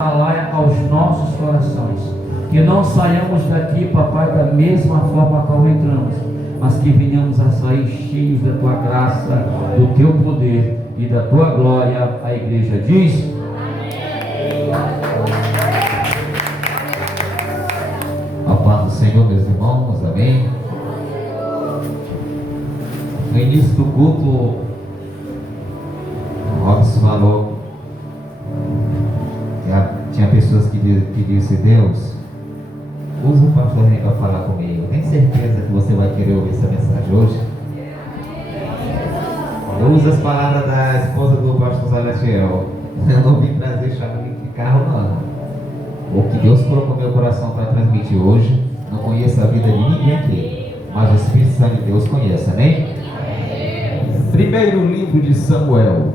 falar aos nossos corações, que não saiamos daqui, papai, da mesma forma como entramos, mas que venhamos a sair cheios da tua graça, do teu poder e da tua glória. A igreja diz: A paz do Senhor, meus irmãos, amém. No início do culto, o Robson falou que tinha pessoas que disse: Deus, usa o pastor René para falar comigo. Tem certeza que você vai querer ouvir essa mensagem hoje? Eu uso as palavras da esposa do pastor Zalatiel. Eu não vim trazer chave de carro, não. O que Deus colocou no meu coração para transmitir hoje, não conheço a vida de ninguém aqui, mas o Espírito Santo de Deus conhece, amém? Primeiro livro de Samuel,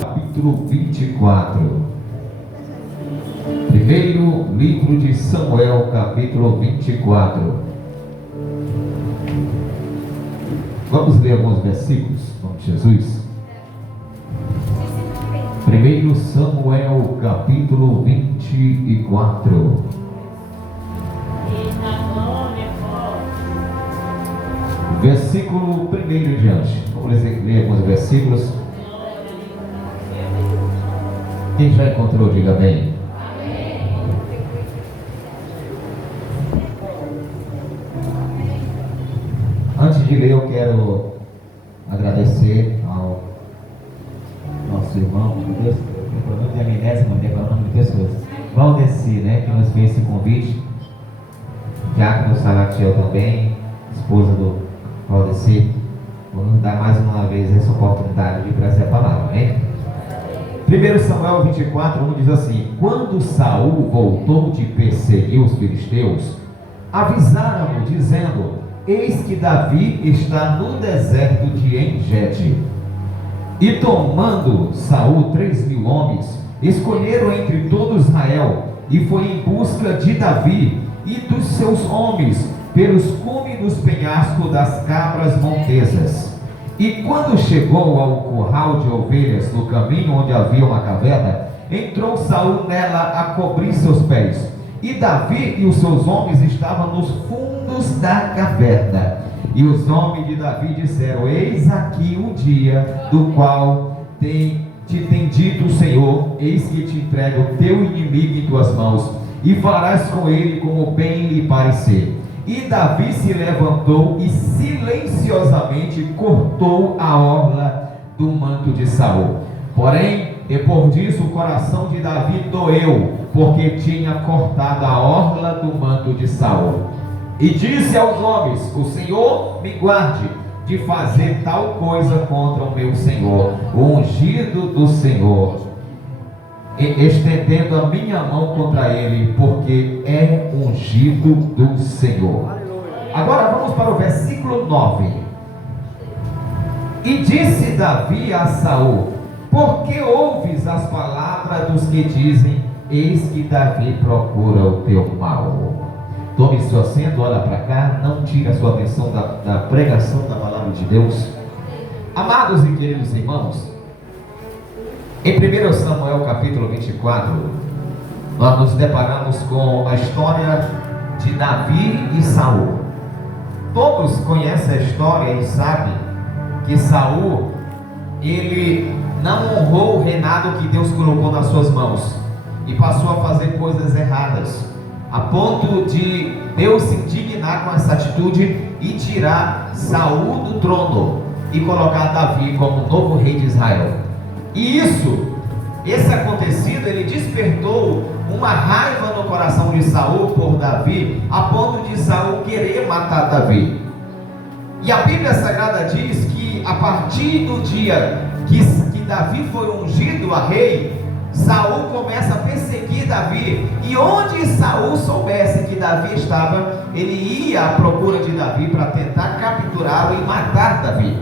capítulo 24. Primeiro livro de Samuel, capítulo 24. Vamos ler alguns versículos, em nome de Jesus. 1 Samuel, capítulo 24. Versículo 1 em diante. Vamos ler alguns versículos. Quem já encontrou, diga bem. Antes de ler, eu quero agradecer ao nosso irmão, meu Deus, tem problema de amnésia, mas tem problema de pessoas. Valdeci, né, que nos fez esse convite. Diácono Salatiel também, esposa do Valdeci, vou nos dar mais uma vez essa oportunidade de trazer a palavra, né? 1 Samuel 24, 1 diz assim: Quando Saul voltou de perseguir os filisteus, avisaram-no, dizendo: Eis que Davi está no deserto de Engedi. E tomando Saul 3.000 homens, escolheram entre todo Israel, e foi em busca de Davi e dos seus homens, pelos cumes dos penhascos das cabras montesas. E quando chegou ao curral de ovelhas, no caminho onde havia uma caverna, entrou Saul nela a cobrir seus pés. E Davi e os seus homens estavam nos fundos da caverna. E os homens de Davi disseram: Eis aqui o dia do qual te tem dito o Senhor: Eis que te entrego o teu inimigo em tuas mãos, e farás com ele como bem lhe parecer. E Davi se levantou e silenciosamente cortou a orla do manto de Saul. Porém, depois disso, o coração de Davi doeu, porque tinha cortado a orla do manto de Saul. E disse aos homens: O Senhor me guarde de fazer tal coisa contra o meu Senhor, o ungido do Senhor, estendendo a minha mão contra ele, porque é ungido do Senhor. Agora vamos para o versículo 9. E disse Davi a Saul: Por que ouves as palavras dos que dizem: Eis que Davi procura o teu mal? Tome seu assento, olha para cá, não tire a sua atenção da pregação da palavra de Deus. Amados e queridos irmãos, em 1 Samuel capítulo 24, nós nos deparamos com a história de Davi e Saul. Todos conhecem a história e sabem que Saul, ele não honrou o reinado que Deus colocou nas suas mãos e passou a fazer coisas erradas, a ponto de Deus se indignar com essa atitude e tirar Saul do trono e colocar Davi como novo rei de Israel. E esse acontecido, ele despertou uma raiva no coração de Saul por Davi, a ponto de Saul querer matar Davi. E a Bíblia Sagrada diz que a partir do dia que Davi foi ungido a rei, Saul começa a perseguir Davi, e onde Saul soubesse que Davi estava, ele ia à procura de Davi para tentar capturá-lo e matar Davi.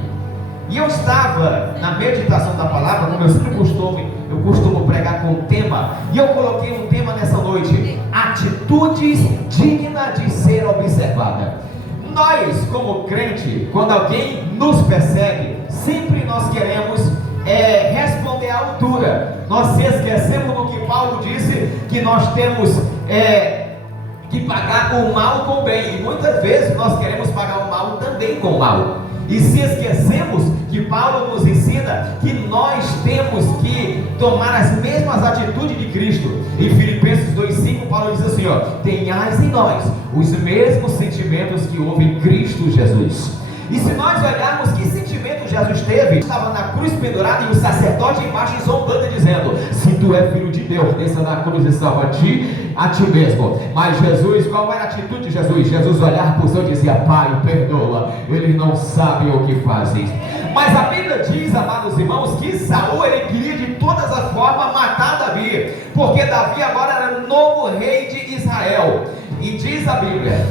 E eu estava na meditação da palavra, como eu costumo pregar com o tema, e eu coloquei um tema nessa noite: atitudes dignas de ser observada. Nós, como crente, quando alguém nos persegue, sempre nós queremos responder à altura. Nós se esquecemos do que Paulo disse, que nós temos que pagar o mal com o bem, e muitas vezes nós queremos pagar o mal também com o mal, e se esquecemos que Paulo nos ensina que nós temos que tomar as mesmas atitudes de Cristo. Em Filipenses 2,5 Paulo diz assim, tenhais em nós os mesmos sentimentos que houve em Cristo Jesus. E se nós olharmos que sentimento Jesus teve, estava na cruz pendurado e o sacerdote embaixo zombando, dizendo: se tu é filho de Deus, desça na cruz e salva a ti mesmo. Mas Jesus, qual era a atitude de Jesus? Jesus olhava para o céu e dizia: Pai, perdoa, eles não sabem o que fazem. Mas a Bíblia diz, amados irmãos, que Saul, ele queria de todas as formas matar Davi, porque Davi agora era o novo rei de Israel. E diz a Bíblia,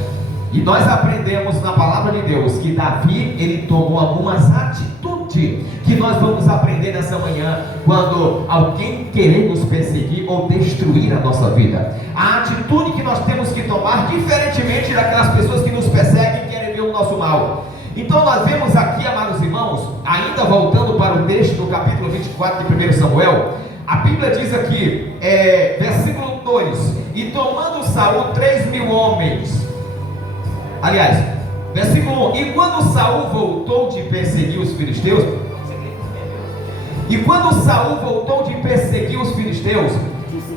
e nós aprendemos na palavra de Deus, que Davi, ele tomou algumas atitudes, que nós vamos aprender nessa manhã, quando alguém querer nos perseguir ou destruir a nossa vida. A atitude que nós temos que tomar, diferentemente daquelas pessoas que nos perseguem e querem ver o nosso mal. Então nós vemos aqui, amados irmãos, ainda voltando para o texto do capítulo 24 de 1 Samuel, a Bíblia diz aqui, versículo 2, e tomando Saul 3.000 homens, aliás, versículo 1, e quando Saul voltou de perseguir os filisteus,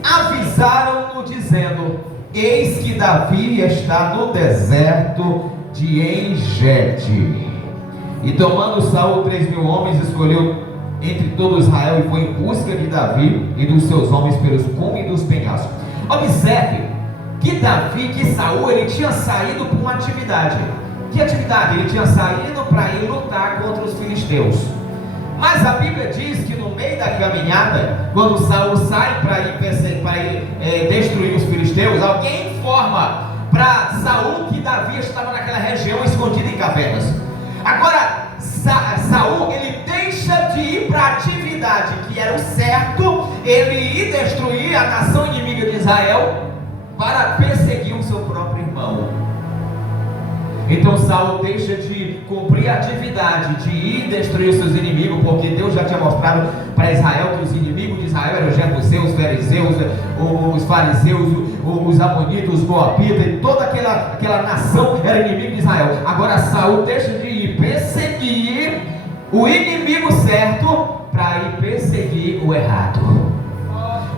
avisaram-no dizendo: eis que Davi está no deserto de Engedi. E tomando Saul 3.000 homens, escolheu entre todo Israel e foi em busca de Davi e dos seus homens pelos cumes e dos penhascos. Observe que Saul, ele tinha saído para uma atividade. Que atividade? Ele tinha saído para ir lutar contra os filisteus. Mas a Bíblia diz que no meio da caminhada, quando Saul sai para ir destruir os filisteus, alguém informa para Saul que Davi estava naquela região escondido em cavernas. Agora, Saul, ele deixa de ir para a atividade que era o certo, ele ir destruir a nação inimiga de Israel, para perseguir o seu próprio irmão. Então Saul deixa de cumprir a atividade de ir destruir os seus inimigos, porque Deus já tinha mostrado para Israel que os inimigos de Israel eram os jebuseus, os fariseus, os fariseus, os amonitas, os moabitas, e toda aquela nação era inimigo de Israel. Agora Saul deixa de ir perseguir o inimigo certo para ir perseguir o errado.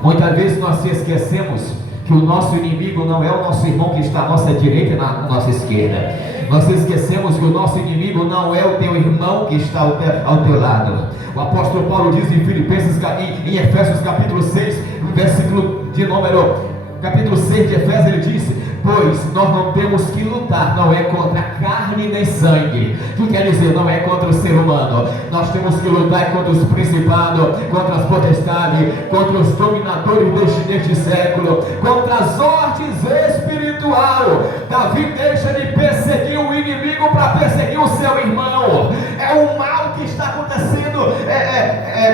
Muitas vezes nós se esquecemos que o nosso inimigo não é o nosso irmão que está à nossa direita e na nossa esquerda. Nós esquecemos que o nosso inimigo não é o teu irmão que está ao teu lado. O apóstolo Paulo diz em em Efésios capítulo 6, versículo de número capítulo 6 de Efésios, ele diz: pois nós não temos que lutar, não é contra carne nem sangue, que quer dizer, não é contra o ser humano. Nós temos que lutar contra os principados, contra as potestades, contra os dominadores deste século, contra as hortes espiritual. Davi deixa de perseguir o inimigo para perseguir o seu irmão. É o mal que está acontecendo,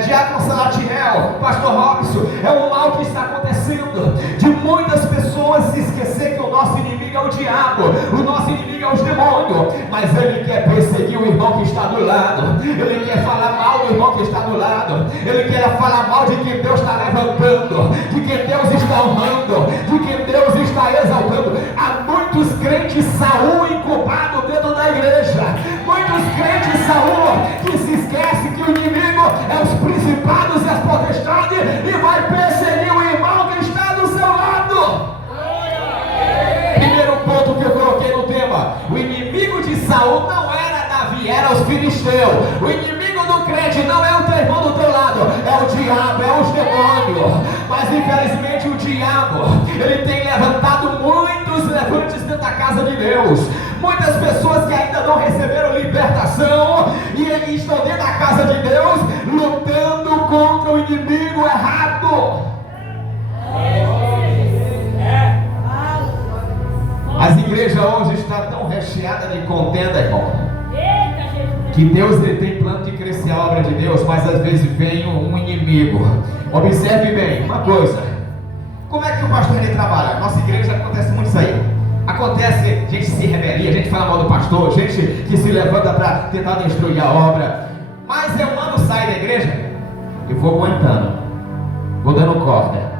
Diácono Salatiel, Pastor Robson, é o mal que está acontecendo, de muitas pessoas se esquecer que o nosso inimigo é o diabo, o nosso inimigo é os demônios, mas ele quer perseguir o irmão que está do lado, ele quer falar mal do irmão que está do lado, ele quer falar mal de quem Deus está levantando, de quem Deus está honrando, de quem Deus está exaltando. Há muitos crentes Saul incubado dentro da igreja, muitos crentes Saul que se esquece que o inimigo é os principados e as potestades e vai perseguir o irmão que está do seu lado. Primeiro ponto que eu coloquei no tema: o inimigo de Saul não era Davi, era os filisteus. O inimigo do crente não é o teu irmão do teu lado, é o diabo, é os demônios. Mas infelizmente o diabo, ele tem levantado muitos levantes dentro da casa de Deus. Muitas pessoas que ainda não receberam libertação e estão dentro da casa de Deus lutando contra o inimigo errado. As igrejas hoje estão tão recheadas de contenda, irmão, que Deus tem plano de crescer a obra de Deus, mas às vezes vem um inimigo. Observe bem uma coisa: como é que o pastor ele trabalha? Nossa igreja acontece muito isso aí. Acontece, gente se rebelia, gente fala mal do pastor, gente que se levanta para tentar destruir a obra. Mas eu mando sair da igreja, Eu vou aguentando, vou dando corda.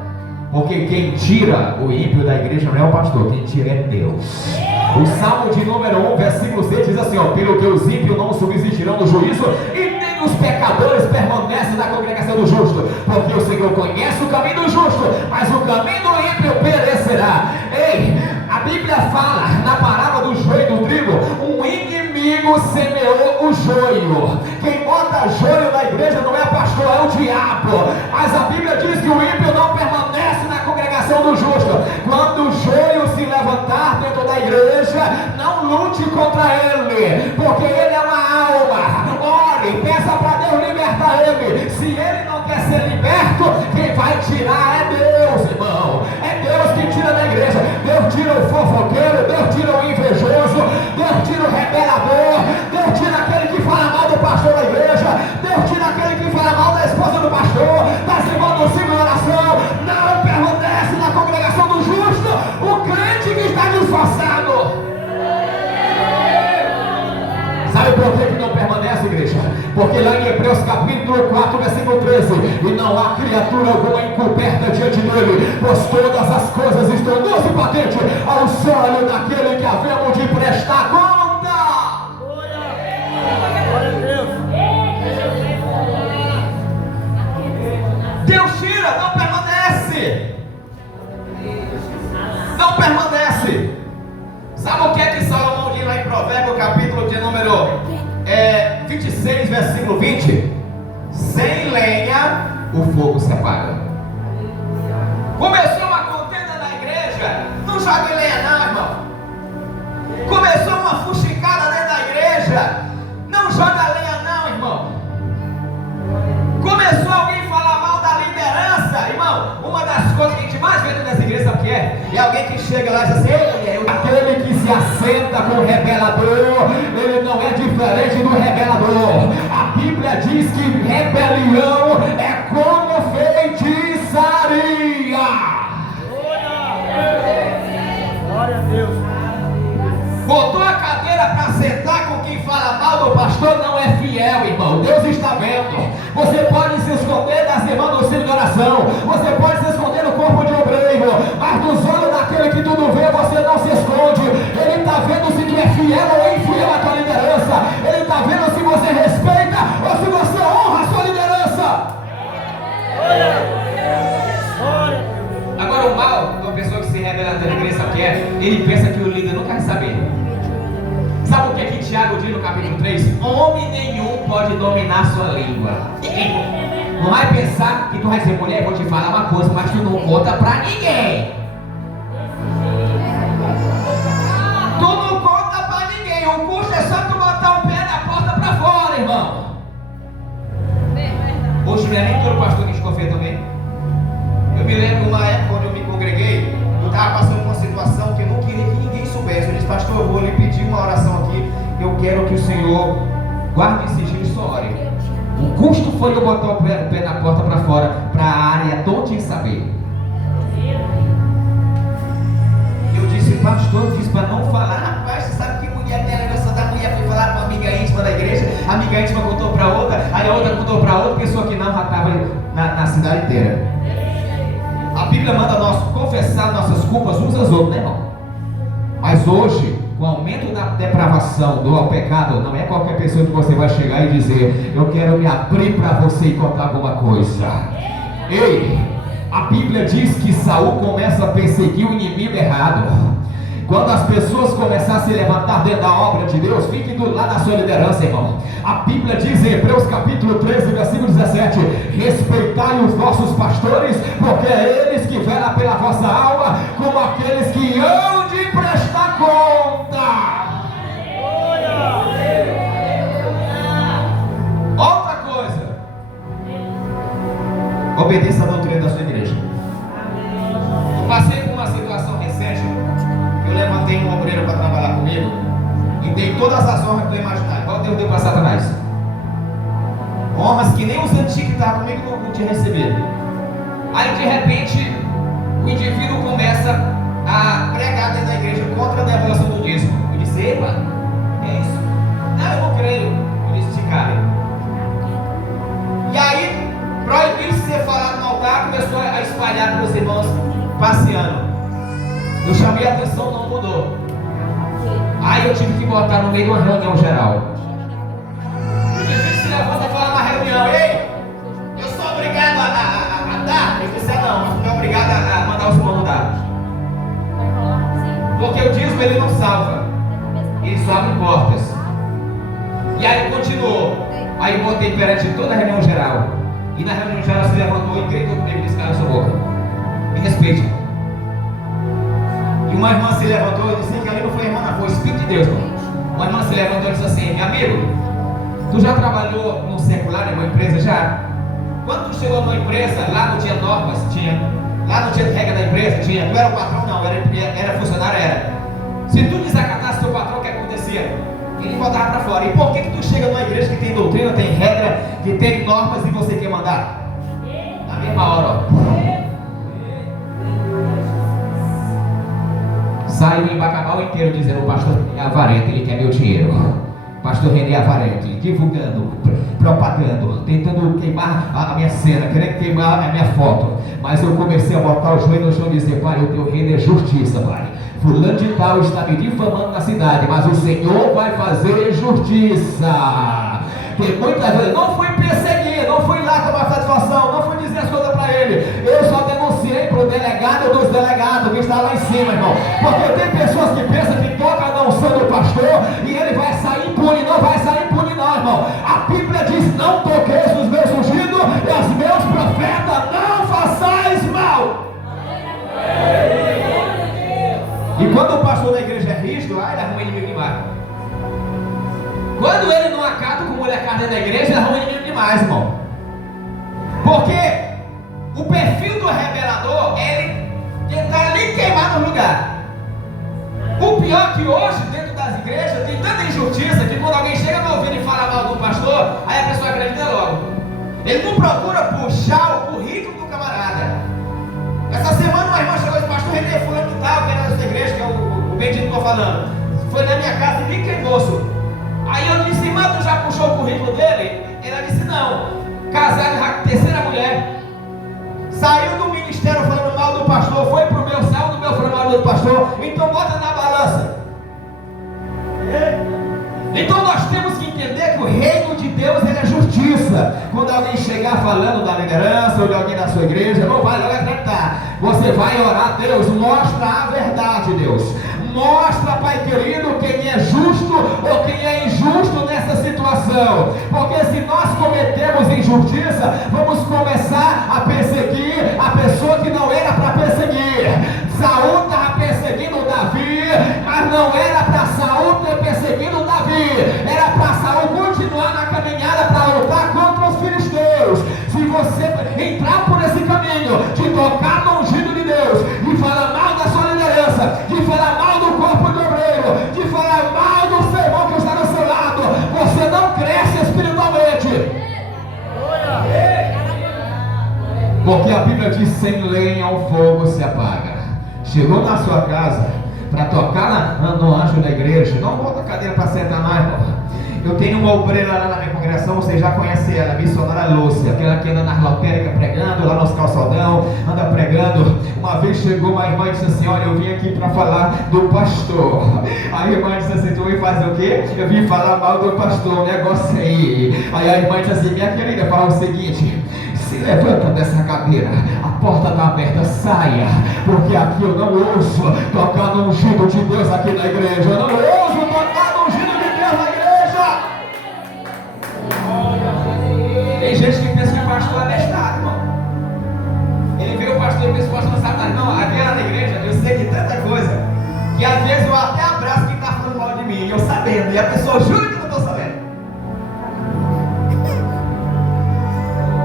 Porque quem tira o ímpio da igreja não é o pastor, quem tira é Deus. O Salmo de número 1, versículo 6 diz assim, ó: pelo que os ímpios não subsistirão no juízo, e nem os pecadores permanecem na congregação do justo. Porque o Senhor conhece o caminho do justo, mas o caminho do ímpio perecerá. Ei, a Bíblia fala na parábola do joio e do trigo: um inimigo semeou o joio. Quem bota joio na igreja não é pastor, é o diabo. Mas a Bíblia diz que o ímpio não permanece na congregação do justo. Quando o joio se levantar dentro da igreja, não lute contra ele, porque ele é uma alma. Ore, peça para Deus libertar ele. Se ele não quer ser liberto, quem vai tirar é Deus, irmão. É Deus que tira da igreja. Deus tira o fofoqueiro, Deus tira o invejoso, Deus tira o rebelador, Deus tira aquele que fala mal do pastor da igreja, Deus tira aquele que fala mal da esposa do pastor, das irmãs do ciclo de oração. Não permanece na congregação do justo o crente que está disfarçado. Sabe por que não permanece, igreja? Porque lá em Hebreus capítulo 4, versículo 13: e não há criatura alguma encoberta diante dele, pois todas as coisas estão nuas e patentes aos olhos daquele que havemos de prestar conta. Glória a Deus. Deus tira, não permanece. Não permanece. Sabe o que é que Salomão diz lá em Provérbios, capítulo de número 26, versículo 20? Sem lenha o fogo se apaga. Começou uma contenda na igreja, não jogue lenha não, irmão. Começou uma fuxicada dentro da igreja, não joga lenha não, irmão. Começou alguém a falar mal da liderança, irmão. Uma das coisas que a gente mais vê dentro dessa igreja, sabe o que é? É alguém que chega lá e diz assim: aquele que se assenta com o rebelador, ele não é diferente do rebelador. A Bíblia diz que rebelião é como feitiçaria. Glória a Deus. Botou a cadeira para sentar com quem fala mal do pastor, não é fiel, irmão. Deus está vendo. Você pode se esconder das irmãs do círculo de oração, você pode se esconder no corpo de obreiro, mas dos olhos daquele que tudo vê, você não se esconde. Ele está vendo se tu é fiel ou infiel à tua liderança. Ele está vendo se você respeita ou se você honra a sua liderança. Agora o mal de uma pessoa que se rebela da igreja, sabe o que é? Ele pensa que o líder não quer saber. Sabe o que é que Tiago diz no capítulo 3? Homem nenhum pode dominar sua língua. Não vai pensar que tu vai dizer: mulher, vou te falar uma coisa, mas tu não conta pra ninguém. Tu não conta pra ninguém. O custo é só tu botar o pé da porta pra fora, irmão. Hoje não é nem todo pastor que desconfia também. Eu me lembro de uma época onde eu me congreguei, eu estava passando por uma situação que eu não queria que ninguém soubesse. Eu disse: pastor, eu vou lhe pedir uma oração aqui, eu quero que o Senhor guarde esse sigilo e só ore. O custo foi eu botar o pé na porta para fora, para a área todinha saber. Eu disse: pastor, eu disse para não falar. Rapaz, você sabe que mulher tem a negócio da mulher foi falar com uma amiga íntima da igreja, a amiga íntima contou para outra, aí a outra contou para outra, pessoa que não já estava na cidade inteira. A Bíblia manda nós confessar nossas culpas uns aos outros, né, irmão? Mas hoje, com o aumento da depravação, do pecado, não é qualquer pessoa que você vai chegar e dizer: eu quero me abrir para você e contar alguma coisa. Ei, a Bíblia diz que Saul começa a perseguir o inimigo errado. Quando as pessoas começarem a se levantar dentro da obra de Deus, fique do lado da sua liderança, irmão. A Bíblia diz em Hebreus capítulo 13, versículo 17: respeitai os vossos pastores, porque é eles que velam pela vossa alma, como aqueles que hão de prestar conta. Outra coisa, obedeça a doutrina da sua igreja. Eu passei por uma situação recente. Eu levantei um obreiro para trabalhar comigo e dei todas as honras que tu imaginar. Qual Deus deu para Satanás? Honras que nem os antigos que estavam comigo não tinham recebido. Aí de repente o indivíduo começa a pregar dentro da igreja contra a devolução do dízimo. Eu disse: epa, é isso? Não, eu não creio. Eu disse: cara. E aí Proibiu-se ser falado no altar, começou a espalhar para os irmãos passeando. Eu chamei a atenção, não mudou. Aí eu tive que botar no meio de uma reunião geral. O Jesus se levanta e fala na reunião: ei, eu sou obrigado a dar? Eu disse: não, mas não é obrigado a mandar os irmãos dar. Porque o dízimo ele não salva, ele só abre portas. E aí continuou. Aí eu botei perante toda a reunião geral. E na reunião geral se levantou e gritou comigo e disse: cala sua boca, me respeite. E uma irmã se levantou e disse que ali não foi irmã, não, foi o Espírito de Deus, irmão. Uma irmã se levantou e disse assim: meu amigo, tu já trabalhou no secular, em uma empresa já? Quando tu chegou numa empresa, lá não tinha normas? Tinha. Lá não tinha regra da empresa? Tinha. Tu era o patrão? Não. Era funcionário? Era. Se tu desacatasse teu patrão, o que acontecia? Ele botava para fora. E por que tu chega numa igreja que tem doutrina, tem regra, que tem normas e você quer mandar? Na mesma hora, ó. Sai o Embacabal inteiro dizendo: o pastor René Avarente, ele quer meu dinheiro. Pastor René Avarente, divulgando, propagando, tentando queimar a minha cena, querendo queimar a minha foto. Mas eu comecei a botar o joelho no chão e dizer: pai, o teu reino é justiça, pai. Fulano de tal está me difamando na cidade, mas o Senhor vai fazer justiça. Porque muitas vezes não fui perseguir, não fui lá tomar satisfação, não fui dizer as coisas para ele. Eu só denunciei para o delegado dos delegados que está lá em cima, irmão. Porque tem pessoas que pensam que toca na unção do pastor e ele vai sair impune. Não vai sair impune não, irmão. A Bíblia diz: não toqueis os meus ungidos e aos meus profetas não façais mal. E quando o pastor da igreja é rígido, ele arruma inimigo demais. Quando ele não acata com mulher carne da igreja, ele arruma inimigo demais, irmão. Porque o perfil do revelador é ele tentar lhe queimar no lugar. O pior é que hoje, dentro das igrejas, tem tanta injustiça que quando alguém chega no ouvido e fala mal do pastor, aí a pessoa acredita logo. Ele não procura puxar o currículo do camarada. Essa semana uma irmã chegou e disse: pastor René, fulano de tal, que era dessa igreja, que é o bendito que estou falando, foi na minha casa e me queimou. Aí eu disse: irmã, tu já puxou o currículo dele? Ela disse: não. Casado já com terceira mulher, saiu do ministério falando mal do pastor, foi pro meu, saiu do meu falando mal do pastor. Então bota na balança. Então nós temos que entender que o reino de Deus ele é justiça. Quando alguém chegar falando da liderança ou de alguém da sua igreja, não vai acreditar. Você vai orar: Deus, mostra a verdade, Deus. Mostra, Pai querido, quem é justo ou quem é injusto nessa situação. Porque se nós cometemos injustiça, vamos começar a perseguir a pessoa que não era para perseguir. Saul estava perseguindo Davi, mas não era para Saul ter perseguido Davi. Era para Saul continuar na caminhada para lutar contra os filisteus. Se você entrar por esse caminho de tocar no ungido de Deus, de falar mal da sua liderança, de falar mal do corpo de obreiro, de falar mal do seu irmão que está do seu lado, você não cresce espiritualmente. Porque a Bíblia diz: sem lenha o fogo se apaga. Chegou na sua casa para tocar no anjo da igreja, não bota a cadeira para sentar mais, irmão. Eu tenho uma obreira lá na minha congregação, você já conhece ela, a missionária Lúcia, aquela que anda nas lotéricas pregando, lá nos calçadão, anda pregando. Uma vez chegou uma irmã e disse assim: olha, eu vim aqui para falar do pastor. A irmã disse assim: tu veio fazer o quê? Eu vim falar mal do pastor, o negócio aí. Aí a irmã disse assim: minha querida, fala o seguinte: se levanta dessa cadeira, a porta está aberta, saia, porque aqui eu não ouço tocar no ungido de Deus aqui na igreja. Eu não ouço tocar no ungido de Deus na igreja. Tem gente que pensa que o pastor é abestado, irmão. Ele vê o pastor e pensa que o pastor não sabe nada. Não, aqui na igreja eu sei que tanta coisa, que às vezes eu até abraço quem está falando mal de mim, eu sabendo, e a pessoa jura que não estou sabendo.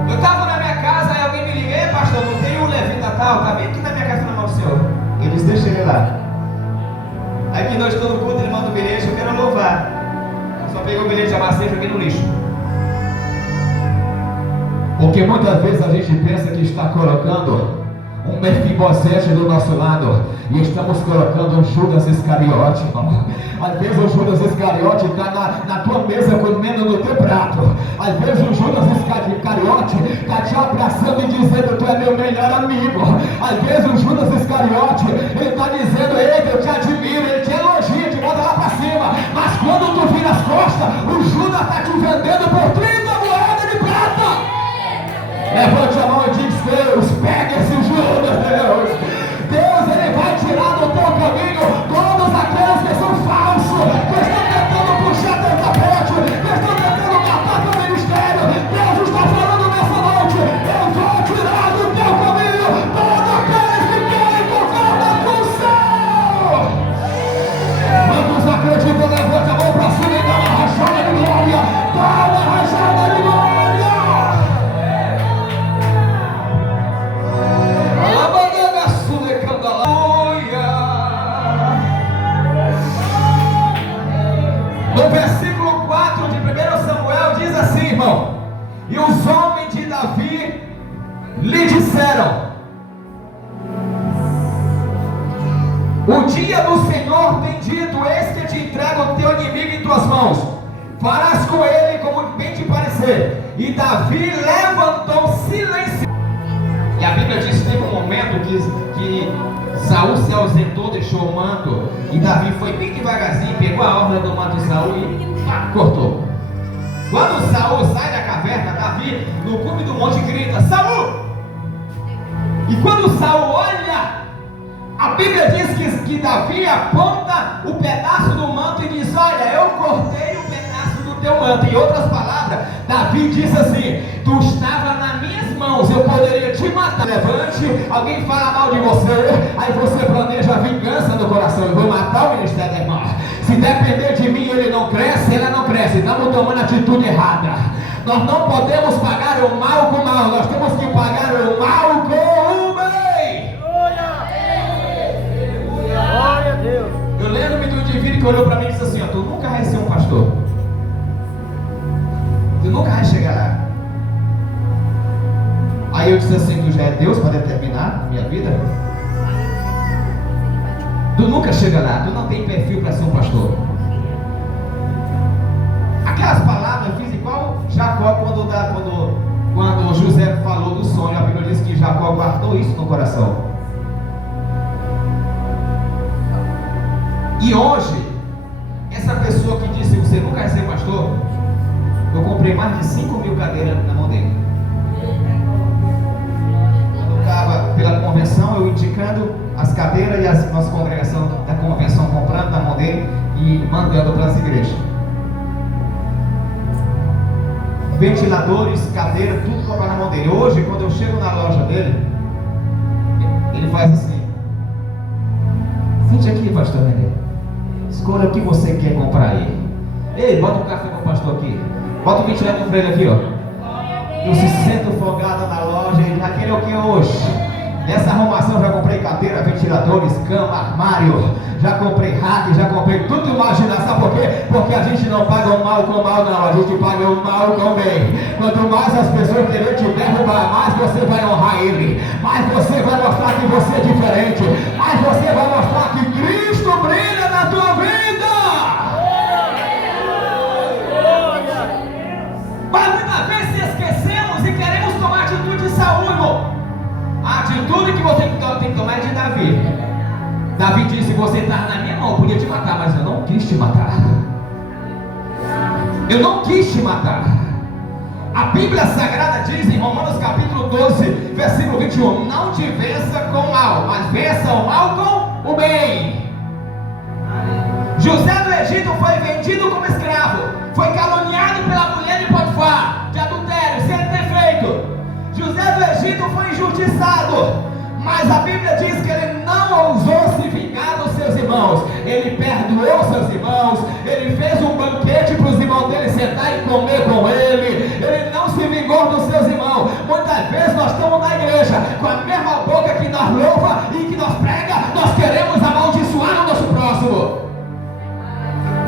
Eu estava na minha casa e alguém me liga: pastor, não tem um levita tal, tá vendo que na minha casa falando mal do senhor? Eu disse: deixa ele lá. Aí que nós todo culto ele manda o bilhete: eu quero louvar. Eu só peguei o bilhete de amassei e joguei no lixo. Porque muitas vezes a gente pensa que está colocando um Mefibosete do nosso lado, e estamos colocando um Judas Iscariote, irmão. Às vezes o Judas Iscariote está na tua mesa comendo no teu prato. Às vezes o Judas Iscariote está te abraçando e dizendo: tu é meu melhor amigo. Às vezes o Judas Iscariote, ele está dizendo: ei, eu te admiro, ele te elogia, te bota lá para cima. Mas quando tu vira as costas, o Judas está te vendendo por 30 moedas de prata. Levante a mão e diz: Deus, pega esse Judas, Deus. Deus, ele vai tirar do teu caminho todos aqueles que são falsos, que estão tentando puxar teu tapete, que estão tentando matar teu ministério. Deus está falando nessa noite: eu vou tirar do teu caminho todos aqueles que querem tocar na função. Quantos acreditam? Levante a mão para cima e dá uma rachada de glória. Dá uma rachada de glória. No versículo 4 de 1 Samuel diz assim, irmão: e os homens de Davi lhe disseram: o dia do Senhor tem dito, eis que te entrego o teu inimigo em tuas mãos, farás com ele como bem te parecer. E Davi levantou silêncio. E a Bíblia diz que teve um momento que Saul se ausentou, deixou o manto, e Davi foi bem devagarzinho, pegou a orla do manto de Saul e pá, cortou. Quando Saul sai da caverna, Davi no cume do monte grita: Saul! E quando Saul olha, a Bíblia diz que Davi aponta o pedaço do manto e diz: olha, eu cortei o pedaço do teu manto. Em outras palavras, Davi disse assim: tu estava nas minhas mãos, eu poderia te matar. Levante, alguém fala mal de você, aí você planeja vingança no coração: eu vou matar o ministério da irmã. Se depender de mim, ele não cresce, ela não cresce. Estamos tomando atitude errada. Nós não podemos pagar o mal com o mal, nós temos que pagar o mal com o bem. Glória a Deus. Eu lembro-me do indivíduo que olhou para mim e disse assim: ó, tu nunca vai ser um pastor, tu nunca vai chegar lá. Aí eu disse assim: tu já é Deus para determinar a minha vida? Tu nunca chega lá, tu não tem perfil para ser um pastor. Aquelas palavras eu fiz igual Jacó quando José falou do sonho. A Bíblia diz que Jacó guardou isso no coração. E hoje, essa pessoa que disse: você nunca vai ser pastor, eu comprei mais de 5.000 cadeiras na mão dele. Quando eu estava pela convenção, eu indicando as cadeiras e a nossa congregação da convenção comprando na mão dele e mandando para as igrejas. Ventiladores, cadeiras, tudo comprar na mão dele. Hoje, quando eu chego na loja dele, ele faz assim: sente aqui, pastor René, escolha o que você quer comprar aí. Ei, bota um café para o pastor aqui, bota o ventilador para ele aqui, ó. Eu se sento folgado na loja e já quer o que hoje? Nessa arrumação já comprei cadeira, ventiladores, cama, armário, já comprei rádio, já comprei tudo imaginar. Sabe por quê? Porque a gente não paga o mal com o mal, não, a gente paga o mal com o bem. Quanto mais as pessoas querem te derrubar, mais você vai honrar ele, mais você vai mostrar que você é diferente, mais você vai mostrar que Cristo brilha na tua vida. Mas muitas vezes se esquecemos e queremos tomar atitude de Saul, irmão. A atitude que você tem que tomar é de Davi. Davi disse: você estava na minha mão, eu podia te matar, mas eu não quis te matar. Eu não quis te matar. A Bíblia Sagrada diz em Romanos capítulo 12, versículo 21: não te vença com o mal, mas vença o mal com o bem. José do Egito foi vendido como escravo, foi caluniado pela mulher de Potifar, de adultério, sem ter feito. José do Egito foi injustiçado, mas a Bíblia diz que ele não ousou se vingar dos seus irmãos. Ele perdoou seus irmãos, ele fez um banquete para os irmãos dele sentar e comer com ele. Ele não se vingou dos seus irmãos. Muitas vezes nós estamos na igreja com a mesma boca que nós louva e que nós prega, nós queremos amaldiçoar o nosso próximo.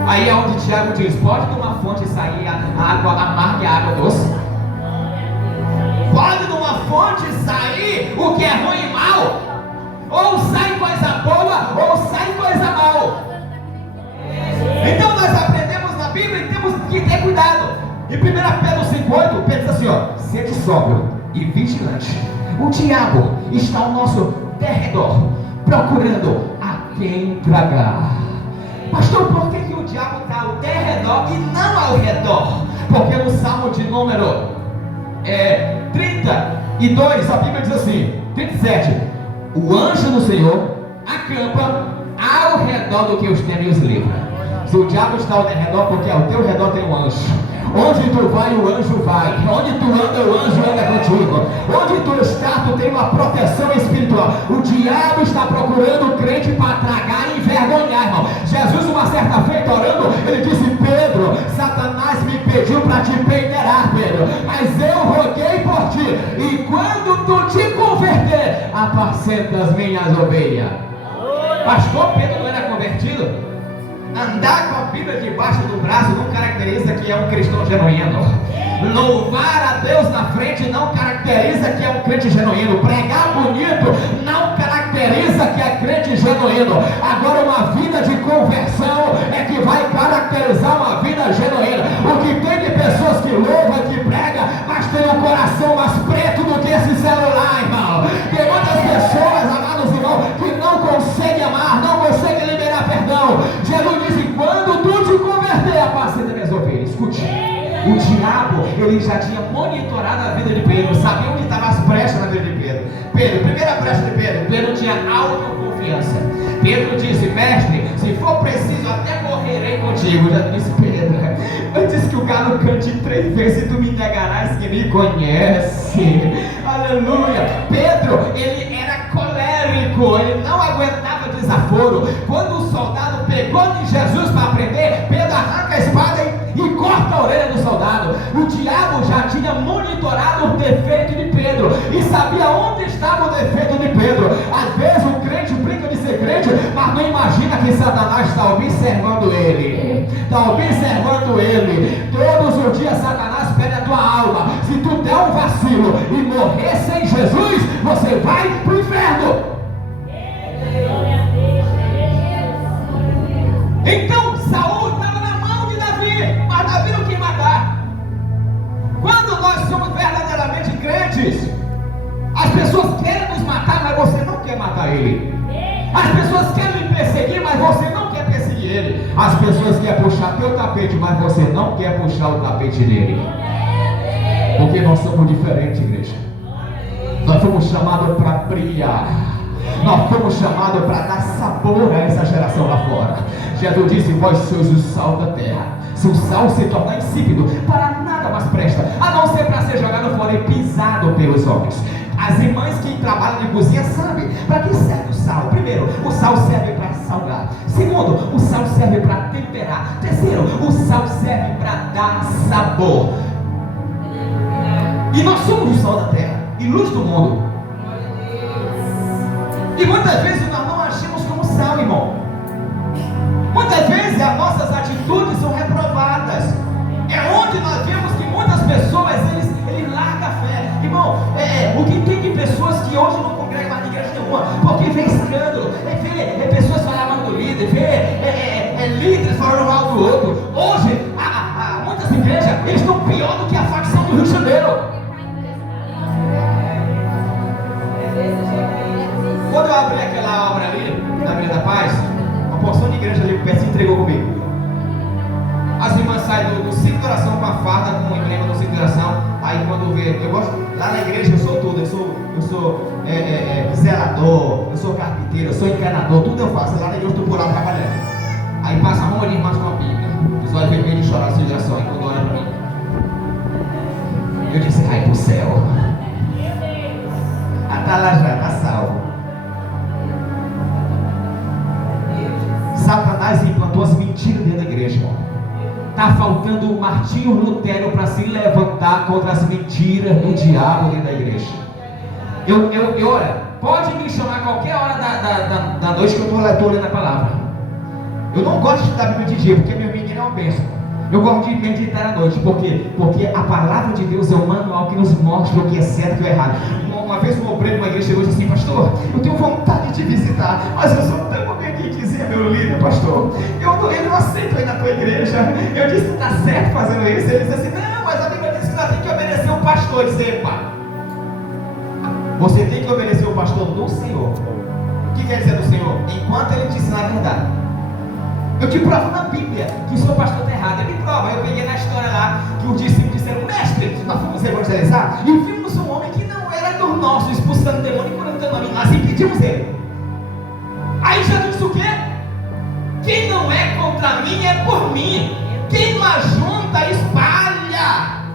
Aí é onde Tiago diz: pode de uma fonte sair a água amarga e a água doce? Pode de uma fonte sair o que é ruim e mal, vigilante. O diabo está ao nosso derredor, procurando a quem tragar. Pastor, por que o diabo está ao derredor e não ao redor? Porque no Salmo de número 32, a Bíblia diz assim, 37, o anjo do Senhor acampa ao redor do que os temem e os livra. Se o diabo está ao redor, porque ao teu redor tem um anjo. Onde tu vai, o anjo vai. Onde tu anda, o anjo anda contigo. Onde tu está, tu tem uma proteção espiritual. O diabo está procurando o crente para tragar e envergonhar, irmão. Jesus, uma certa feita, orando, ele disse: Pedro, Satanás me pediu para te peneirar, Pedro, mas eu roguei por ti, e quando tu te converter, apacenta as minhas ovelhas. Pastor, Pedro não era convertido? Andar com a Bíblia debaixo do braço não caracteriza que é um cristão genuíno. Louvar a Deus na frente não caracteriza que é um crente genuíno. Pregar bonito não caracteriza que é crente genuíno. Agora, uma vida de conversão é que vai caracterizar uma vida genuína. O que tem de pessoas que louvam, que pregam, mas tem um coração mais preto do que esse celular, irmão. Tem muitas pessoas, amados irmãos, que não conseguem amar, não conseguem liberar perdão. Jesus disse: quando tu te converter, apacenta minhas ovelhas. Escute, o diabo, ele já tinha monitorado a vida de Pedro, sabia onde estavam as brechas na vida de Pedro. Primeira brecha de Pedro tinha autoconfiança. Pedro disse: mestre, se for preciso, até morrerei contigo. Já disse Pedro: antes que o galo cante 3 vezes, tu me negarás que me conhece. Aleluia. Pedro, ele era colérico, ele não aguentava desaforo. Quando o soldado pegou de Jesus para prender, Pedro arranca a espada e corta a orelha do soldado. O diabo já tinha monitorado o defeito de Pedro e sabia onde estava o defeito de Pedro. Às vezes o crente brinca de ser crente, mas não imagina que Satanás está observando ele. Está observando ele. Todos os dias Satanás pede a tua alma. Se tu der um vacilo e morrer sem Jesus, você vai para o inferno. Então Saul estava na mão de Davi, mas Davi não quis matar. Quando nós somos verdadeiramente crentes, as pessoas querem nos matar, mas você não quer matar ele. As pessoas querem me perseguir, mas você não quer perseguir ele. As pessoas querem puxar teu tapete, mas você não quer puxar o tapete dele. Porque nós somos diferentes, igreja. Nós fomos chamados para brilhar. Nós fomos chamados para dar sabor a essa geração lá fora. Jesus disse: vós sois o sal da terra. Se o sal se tornar insípido, para nada mais presta, a não ser para ser jogado fora e pisado pelos homens. As irmãs que trabalham de cozinha sabem para que serve o sal. Primeiro, o sal serve para salgar. Segundo, o sal serve para temperar. Terceiro, o sal serve para dar sabor. E nós somos o sal da terra e luz do mundo. E muitas vezes nós não agimos como sal, irmão. Muitas vezes as nossas atitudes são reprovadas. É onde nós vemos que muitas pessoas, eles largam a fé. Irmão, o que tem de pessoas que hoje não congregam mais em igreja nenhuma, porque vê escândalo, vê pessoas falando do líder, vê líderes falando mal do outro. Hoje, muitas igrejas, eles estão pior do que a facção do Rio de Janeiro. Quando eu abri aquela obra ali, na Avenida da Paz, uma porção de igreja ali perto se entregou comigo. As irmãs saem do ciclo de oração com a farda, com o emblema do ciclo de oração. Aí quando vê, eu gosto, lá na igreja eu sou tudo, eu sou zelador, eu sou carpinteiro, eu sou encanador, tudo eu faço. Lá na igreja eu estou por lá trabalhando. Aí passa uma de irmãs com a Bíblia, os olhos vermelhos de chorar de oração. Aí quando olha para mim, eu disse: ai pro céu, tá lá já, tá salvo. Satanás implantou as mentiras dentro da igreja, irmão. Está faltando o Martinho Lutero para se levantar contra as mentiras do diabo dentro da igreja. Olha, pode me chamar a qualquer hora da noite que eu estou lendo a palavra. Eu não gosto de estudar a Bíblia de dia, porque meu menino é uma bênção. Eu gosto de meditar à noite, porque a palavra de Deus é um manual que nos mostra o que é certo e o que é errado. Uma vez um obreiro de uma igreja chegou e disse assim: pastor, eu tenho vontade de te visitar, mas eu sou tão obediente, dizia meu líder, pastor, eu não aceito ir na tua igreja. Eu disse: tu tá certo fazendo isso? Ele disse assim: não, mas a Bíblia diz que nós temos que obedecer o pastor. Eu disse: epa, Você tem que obedecer o pastor do Senhor. O que quer dizer do Senhor? Enquanto ele te ensinar a verdade. Eu te provo na Bíblia que o seu pastor está errado. Ele me prova. Eu peguei na história lá que os discípulos disseram: mestre, nós fomos evangelizar e vimos um homem que não era dos nossos, expulsando demônio e curando demônio. Nós impedimos ele. Aí Jesus disse o quê? Quem não é contra mim é por mim. Quem não ajunta, espalha.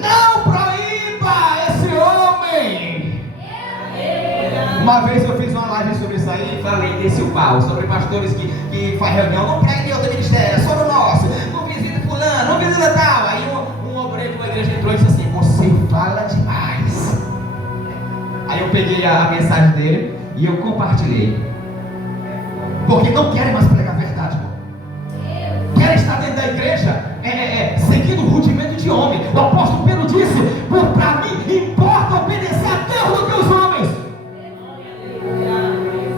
Não proíba esse homem. Uma vez eu fiz uma live sobre isso aí e falei desse pau, sobre pastores que faz reunião, não pregue em outro ministério, é só no nosso, não visita fulano, não visita tal. Aí um obreiro de uma igreja entrou e disse assim: você fala demais. Aí eu peguei a mensagem dele e eu compartilhei, porque não querem mais pregar a verdade, irmão. Querem estar dentro da igreja seguindo o rudimento de homem. O apóstolo Pedro disse: para mim importa obedecer a Deus do que os homens.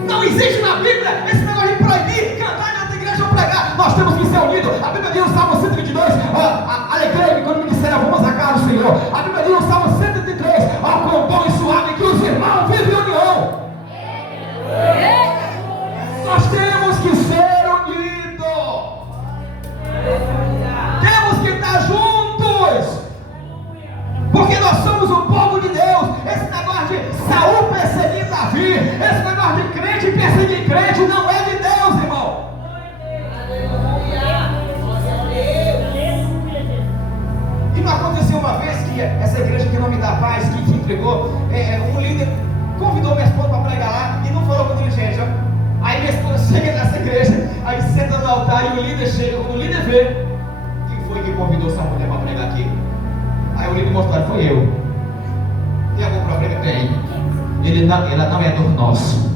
Não existe na Bíblia esse negócio de proibir cantar na outra igreja ou pregar. Nós temos que ser unidos. A Bíblia diz no Salmo 122: alegrei-me quando me disseram vamos à casa do Senhor. A Bíblia diz no Salmo 103: quão bom e suave que os irmãos vivem em união. Nós temos que ser unidos. Temos que estar juntos, porque nós somos o povo de Deus. Esse negócio de Saul perseguir Davi, esse negócio de crente perseguir crente, não é de Deus, irmão. E não aconteceu uma vez que essa igreja que não me dá paz, que entregou, um líder convidou minha esposa para pregar lá e não falou com o dirigente. Aí minha esposa chega nessa igreja, aí senta no altar e o líder chega. Quando o líder vê, quem foi que convidou essa mulher para pregar aqui? Aí o líder mostrou: foi eu. Tem algum problema? Tem. Ela não é do nosso.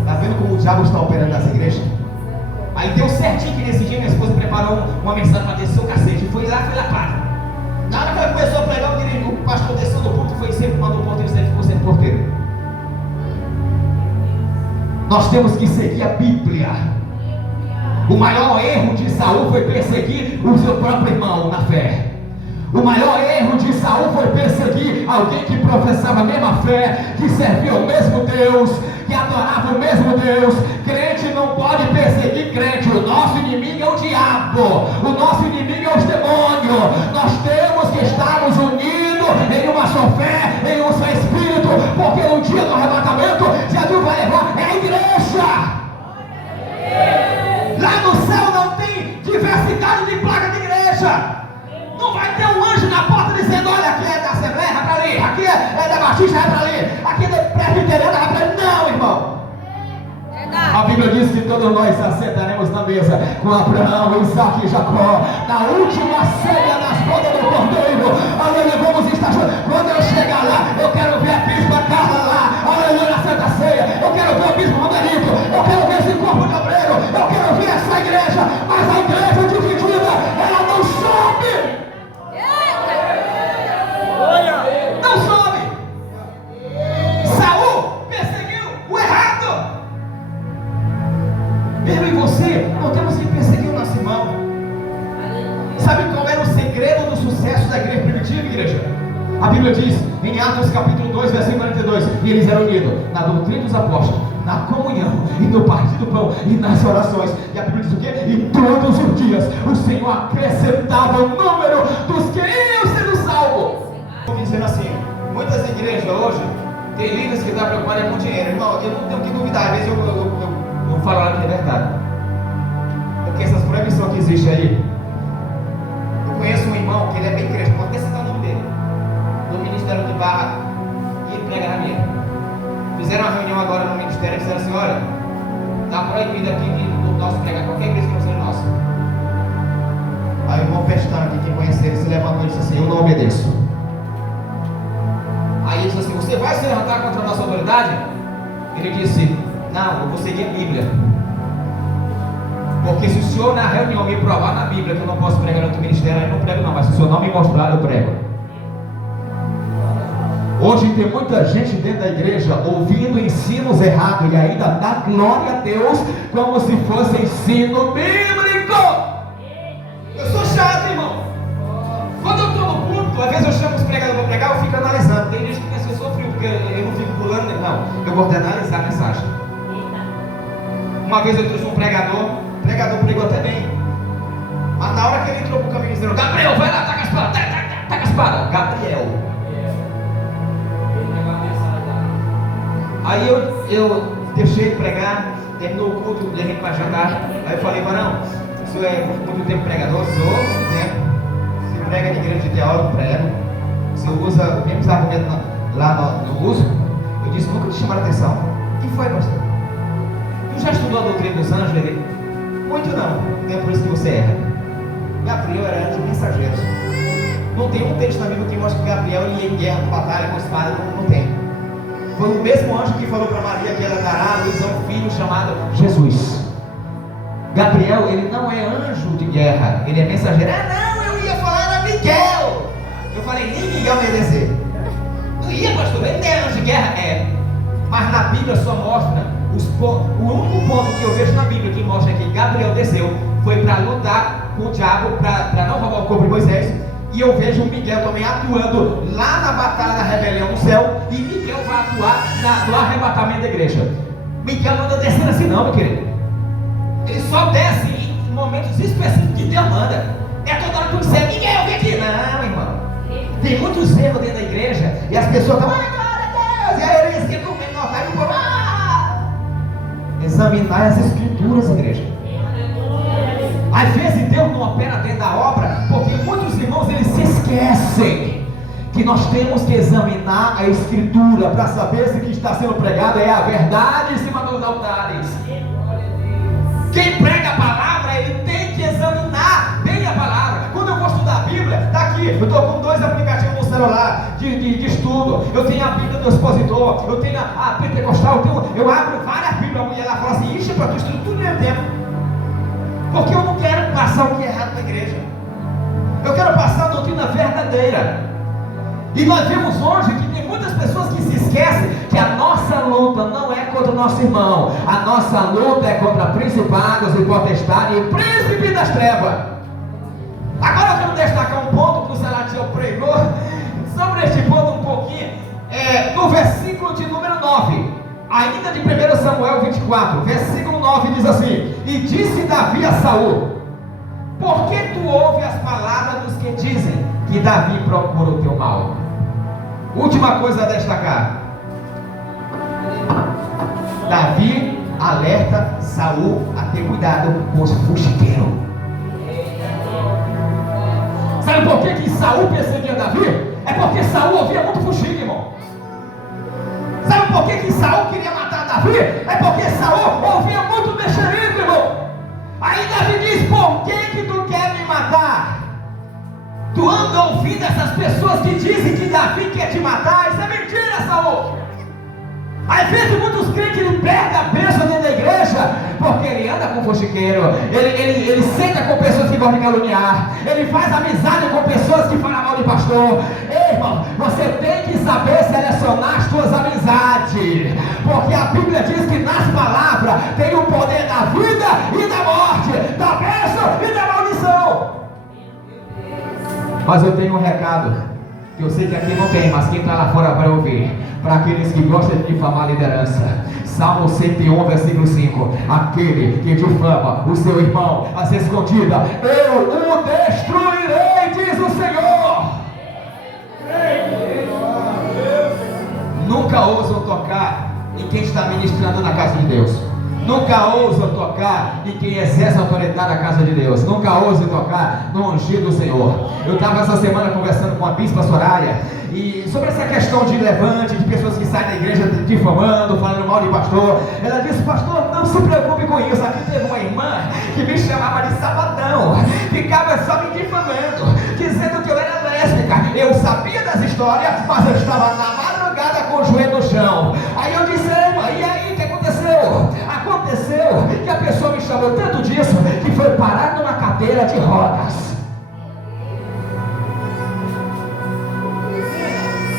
Está vendo como o diabo está operando nessa igreja? Aí deu certinho que nesse dia minha esposa preparou uma mensagem para descer o cacete. Foi lá para. Na hora que ela começou a pregar, o pastor desceu do púlpito, foi sempre mandou o porteiro, sempre ficou sendo porteiro. Nós temos que seguir a Bíblia. O maior erro de Saul foi perseguir o seu próprio irmão na fé. O maior erro de Saul foi perseguir alguém que professava a mesma fé, que servia o mesmo Deus, que adorava o mesmo Deus. Crente não pode perseguir crente. O nosso inimigo é o diabo. O nosso inimigo é os demônios. Nós temos que estarmos unidos em uma só fé, em um só espírito, porque no dia do arrebatamento, Jesus vai levar a igreja. Lá no céu não tem diversidade de placa de igreja. Não vai ter um anjo na porta dizendo: olha, aqui é da Assembleia, vai para ali. Aqui é da Batista, vai para ali. Aqui é da Presbiteriana, vai para ali. Não, irmão. A Bíblia diz que todos nós assentaremos na mesa com Abraão, Isaac e Jacó, na última ceia nas bodas do Cordeiro. Aleluia, vamos estar juntos. Quando eu chegar lá, eu quero ver a bispa Carla lá, aleluia, na Santa Ceia. Eu quero ver o bispo Romerito. Eu quero ver esse corpo de obreiro. Eu quero ver essa igreja. Mas a igreja dividida, ela não sobe. Não sobe. Saul perseguiu o errado. Eu e você não temos que perseguir o nosso irmão. Sabe qual era o segredo do sucesso da igreja primitiva, igreja? A Bíblia diz em Atos capítulo 2, versículo 42: e eles eram unidos na doutrina dos apóstolos, na comunhão e no partir do pão e nas orações. E a Bíblia diz o quê? E todos os dias o Senhor acrescentava o número dos que iam sendo salvos. Estou dizendo assim, muitas igrejas hoje tem líderes que estão preocupados com dinheiro. Irmão, eu não tenho que duvidar, às vezes eu falo lá que é verdade, porque essas proibições que existem aí. Eu conheço um irmão que ele é bem crente, pode até citar o nome dele, do Ministério de Barra, e ele prega na minha. Fizeram uma reunião agora no ministério e disseram assim: olha, está proibido aqui do nosso pregar qualquer igreja que não seja nossa. Aí o irmão Pestano aqui, quem conhece ele, se levantou e disse assim: eu não obedeço. Aí ele disse assim: você vai se levantar contra a nossa autoridade? Ele disse: não, eu vou seguir a Bíblia. Porque se o senhor na reunião me provar na Bíblia que eu não posso pregar no outro ministério, aí eu não prego não, mas se o senhor não me mostrar, eu prego. Hoje tem muita gente dentro da igreja ouvindo ensinos errados e ainda dá glória a Deus como se fosse ensino bíblico. Eu sou chato, irmão. Quando eu estou no púlpito, às vezes eu chamo os pregadores para pregar, eu fico analisando. Tem gente que pensa porque eu não fico pulando, não. Eu gosto de analisar a mensagem. Uma vez eu trouxe um pregador, o pregador pregou até bem. Mas na hora que ele entrou pro caminho dizendo: Gabriel, vai lá, taca a espada, taca a espada. Gabriel. Aí eu deixei ele pregar, terminou o culto, de repente para jantar. Aí eu falei: Varão, o senhor é muito tempo pregador? Sou muito tempo. Você prega de igreja de teólogo, prego. Você usa os mesmos argumentos lá no uso. Eu disse: nunca te chamaram a atenção. O que foi, pastor? Tu já estudou a doutrina dos anjos? Ele: muito não, é por isso que você erra. Gabriel era anjo mensageiro. Não tem um texto na Bíblia que mostra que Gabriel ia em guerra, batalha com espada, não tem. Foi o mesmo anjo que falou para Maria que ela dará a luz a um filho chamado Jesus. Gabriel, ele não é anjo de guerra, ele é mensageiro. Não, eu ia falar, era Miguel. Eu falei: nem Miguel ia descer. Não ia, pastor, ele não é anjo de guerra? É. Mas na Bíblia só mostra o único ponto que eu vejo na Bíblia que mostra que Gabriel desceu foi para lutar com o diabo, para não roubar o corpo de Moisés. E eu vejo o Miguel também atuando lá na batalha da rebelião no céu. E Miguel vai atuar no arrebatamento da igreja. Miguel não anda descendo assim não, meu querido. Ele só desce em momentos específicos que Deus manda. É toda hora que você diz: Miguel, vem aqui. Não, irmão. Tem muitos erros dentro da igreja. E as pessoas estão: ai, glória a Deus. E aí eles ficam comendo no altar e o povo: examinar as escrituras, igreja. Às vezes Deus não opera dentro da obra, porque muitos irmãos eles se esquecem que nós temos que examinar a escritura para saber se o que está sendo pregado é a verdade em cima dos altares. Quem prega a palavra, ele tem que examinar bem a palavra. Quando eu vou estudar a Bíblia, está aqui, eu estou com 2 aplicativos no celular de estudo. Eu tenho a Bíblia do expositor, eu tenho a pentecostal, eu abro várias Bíblias. A mulher lá fala assim: ixi, para tu estudar tudo no mesmo tempo. Porque eu não quero passar o que é errado na igreja. Eu quero passar a doutrina verdadeira. E nós vemos hoje que tem muitas pessoas que se esquecem que a nossa luta não é contra o nosso irmão. A nossa luta é contra principados e potestades e príncipe das trevas. Agora eu quero destacar um ponto que o Salatiel pregou sobre este ponto um pouquinho. No versículo de número 9, ainda de 1 Samuel 24, versículo 9 diz assim: e disse Davi a Saul: por que tu ouves as palavras dos que dizem que Davi procura o teu mal? Última coisa a destacar: Davi alerta Saul a ter cuidado com os fuxiqueiros. Sabe por que Saul perseguia Davi? É porque Saul ouvia muito fuxico, irmão. Sabe por que Saul queria matar Davi? É porque Saul ouvia muito mexerico, irmão. Aí Davi diz: por que tu quer me matar? Tu anda ouvindo essas pessoas que dizem que Davi quer te matar? Isso é mentira, Saul. Às vezes muitos crentes ele perde a bênção dentro da igreja porque ele anda com fuxiqueiro, ele senta com pessoas que gostam de caluniar, ele faz amizade com pessoas que falam mal de pastor. Ei, irmão, você tem que saber selecionar as suas amizades, porque a Bíblia diz que nas palavras tem o poder da vida e da morte, da bênção e da maldição. Mas eu tenho um recado que eu sei que aqui não tem, mas quem está lá fora vai ouvir. Para aqueles que gostam de difamar a liderança, Salmo 101, versículo 5: aquele que difama o seu irmão às escondidas, eu o destruirei, diz o Senhor. Nunca ousam tocar em quem está ministrando na casa de Deus. Nunca ousam tocar em quem exerce a autoridade na casa de Deus. Nunca ousem tocar no ungido do Senhor. Eu estava essa semana conversando com a bispa Soraya e sobre essa questão de levante, de pessoas que saem da igreja difamando, falando mal de pastor. Ela disse: pastor, não se preocupe com isso. Aqui teve uma irmã que me chamava de sapatão, ficava só me difamando, dizendo que eu era lésbica. Eu sabia das histórias, mas eu estava na madrugada com o joelho no chão. Aí eu disse: irmã, e aí, o que aconteceu? Aconteceu que a pessoa me chamou tanto disso que foi parar numa cadeira de rodas.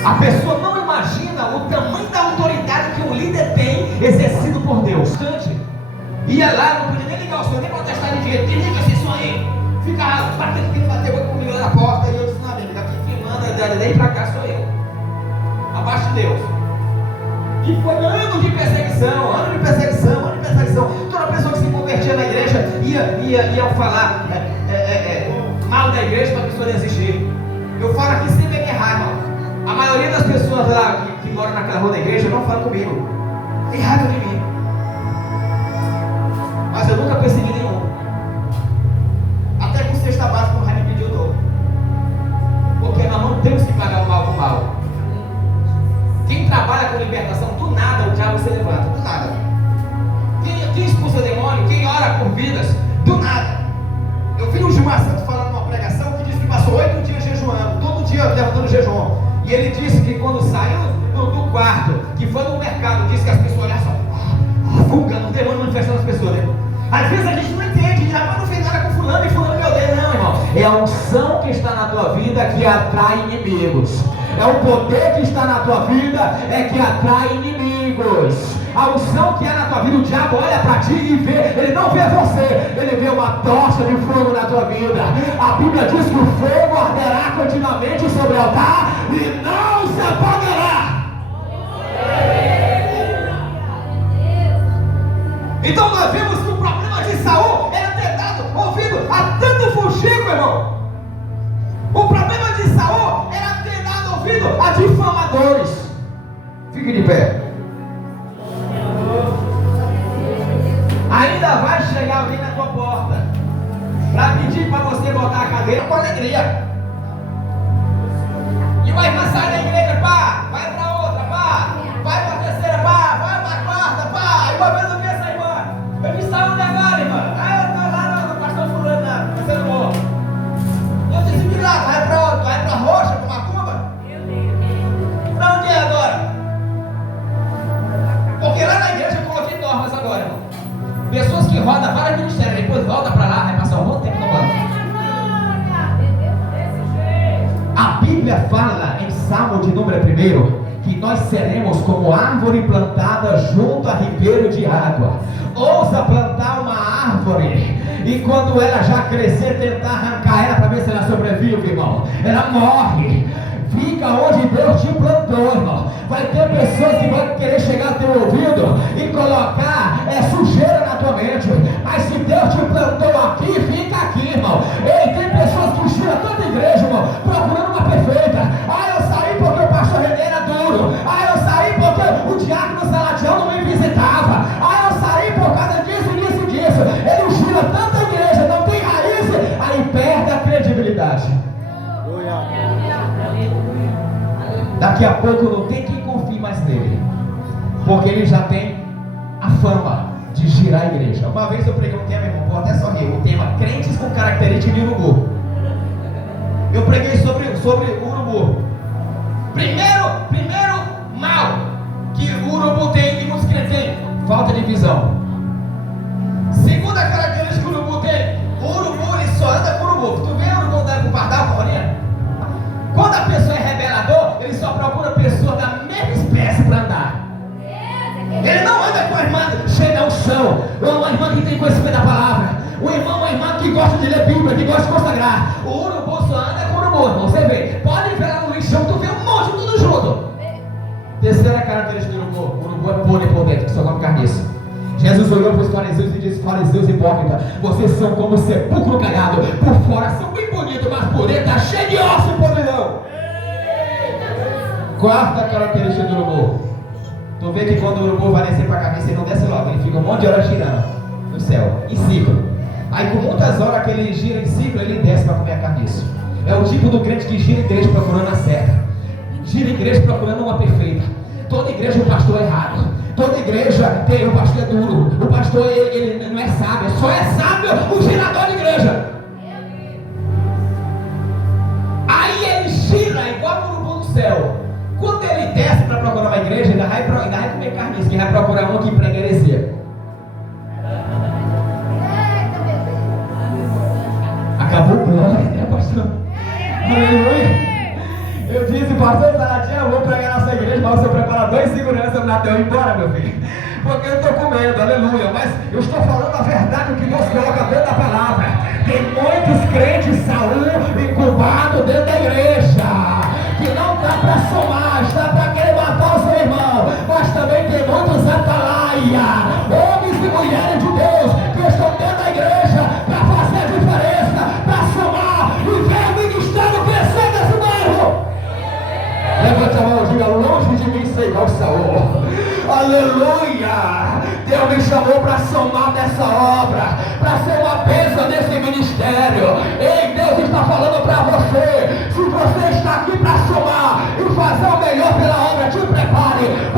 A pessoa não imagina o tamanho da autoridade que um líder tem exercido por Deus. Ia lá, não podia nem ligar o som, nem protestar de direito, desliga esse som aí. Ficava batendo comigo lá na porta. E eu disse: não, amigo, aqui quem manda daí pra cá sou eu. Abaixo de Deus. E foi ano de perseguição, ano de perseguição, ano de perseguição. Toda pessoa que se convertia na igreja ia falar mal da igreja para a pessoa desistir. Eu falo aqui sem pegar errado, irmão. A maioria das pessoas lá que moram naquela rua da igreja não falam comigo. Tem raiva de mim. Mas eu nunca persegui nenhum. Até com cesta básica o Raio me pediu novo. Porque nós não temos que pagar o mal com o mal. Quem trabalha com libertação, do nada o diabo se levanta, do nada. Quem expulsa demônio, quem ora por vidas, do nada. Eu vi o Gilmar Santos falando numa pregação que disse que passou 8 dias jejuando, todo dia levantando jejum. E ele disse que quando saiu do quarto, que foi no mercado, disse que as pessoas olhavam só, fungando, o demônio manifestando as pessoas, né? Às vezes a gente não entende, rapaz, não fez nada com fulano e fulano me odeia, não, irmão. É a unção que está na tua vida que atrai inimigos. É o poder que está na tua vida que atrai inimigos. A unção que é na tua vida, o diabo olha para ti e vê, ele não vê você, ele vê uma tocha de fogo na tua vida. A Bíblia diz que o fogo arderá continuamente sobre o altar e não se apagará. Então nós vimos que o problema de Saul era ter dado ouvido a tanto fuxico, irmão. O problema de Saul era ter dado ouvido a difamadores. Fique de pé. Ainda vai chegar alguém na tua porta para pedir para você botar a cadeira com alegria. E vai passar na igreja, pá, vai para outra, pá, vai para a terceira, pá, vai para a quarta, pá. E uma vez eu vi essa irmã, eu disse, tá onde agora, irmã? Ah, eu tô lá no pastor fulano, você não morre. Eu disse, me lá, vai para outra, vai para a Roxa, para Macumba. Para onde é agora? Porque lá na igreja eu coloquei normas agora, irmão. Pessoas que rodam vários ministérios, depois volta para lá, vai passar um bom tempo no banco. A Bíblia fala em Salmo de número 1 que nós seremos como árvore plantada junto a ribeiro de água. Ousa plantar uma árvore e quando ela já crescer, tentar arrancar ela para ver se ela sobrevive, irmão. Ela morre. Fica onde Deus te plantou, irmão. Vai ter pessoas que vão querer chegar ao teu ouvido e colocar sujeira na tua mente. Mas se Deus te plantou aqui, fica aqui, irmão. Ei, tem pessoas que tiram toda a igreja, irmão, procurando uma perfeita. Ah, eu saí porque o pastor René era duro. Ah, eu saí porque o diácono Salatiel não me visitava. Ah, eu saí por causa disso. Ele gira tanta igreja, não tem raiz, aí perde a credibilidade. Daqui a pouco não tem quem confie mais nele, porque ele já tem a fama de girar a igreja. Uma vez eu preguei um tema, irmão, vou até sorrir, o tema crentes com característica de urubu. Eu preguei sobre o urubu. Primeiro mal que o urubu tem e muitos crentes têm, falta de visão. Segunda característica que o urubu tem, o urubu ele só anda com o urubu. Tu vê o urubu andando com o pardal, Paulinha? Quando a pessoa é revelador, ele só procura pessoas da mesma espécie para andar. Ele não anda com a irmã cheia ao chão, ou uma irmã que tem conhecimento da palavra, o irmão, uma irmã que gosta de ler Bíblia, que gosta de consagrar. O urubu só anda com o urubu, irmão. Você vê, pode ver lá no lixão, tu vê um monte, tudo junto. Terceira característica do urubu, o urubu é podre por dentro, que só come carniça. Jesus olhou para os fariseus e disse, fariseus hipócritas, vocês são como sepulcro caiado, por fora são bem bonitos, mas por dentro está cheio de osso e podridão. Quarta característica do urubu, tu vê que quando o urubu vai descer para a cabeça, ele não desce logo, ele fica um monte de horas girando no céu, em ciclo. Aí com muitas horas que ele gira em ciclo, ele desce para comer a carniça. É o tipo do crente que gira a igreja procurando a certa, gira a igreja procurando uma perfeita. Toda igreja o pastor é errado. Toda igreja tem o pastor é duro. O pastor ele não é sábio. Só é sábio o girador de igreja. Aí ele gira igual o urubu do céu. Quando ele desce para procurar uma igreja, ainda vai comer carniça, que vai procurar uma que prega heresia. Acabou o plano, né, pastor? Aleluia. Eu disse, pastor Salatiel, eu vou pregar nessa igreja, mas o seu preparador e segurança me deu embora, meu filho. Porque eu estou com medo, aleluia. Mas eu estou falando a verdade, o que Deus coloca dentro da palavra. Tem muitos crentes Saul incubados dentro da igreja, que não dá para somar, está para querer matar o seu irmão, mas também ao Senhor. Aleluia! Deus me chamou para somar nessa obra, para ser uma bênção nesse ministério. Ei, Deus está falando para você. Se você está aqui para somar e fazer o melhor pela obra, te prepare.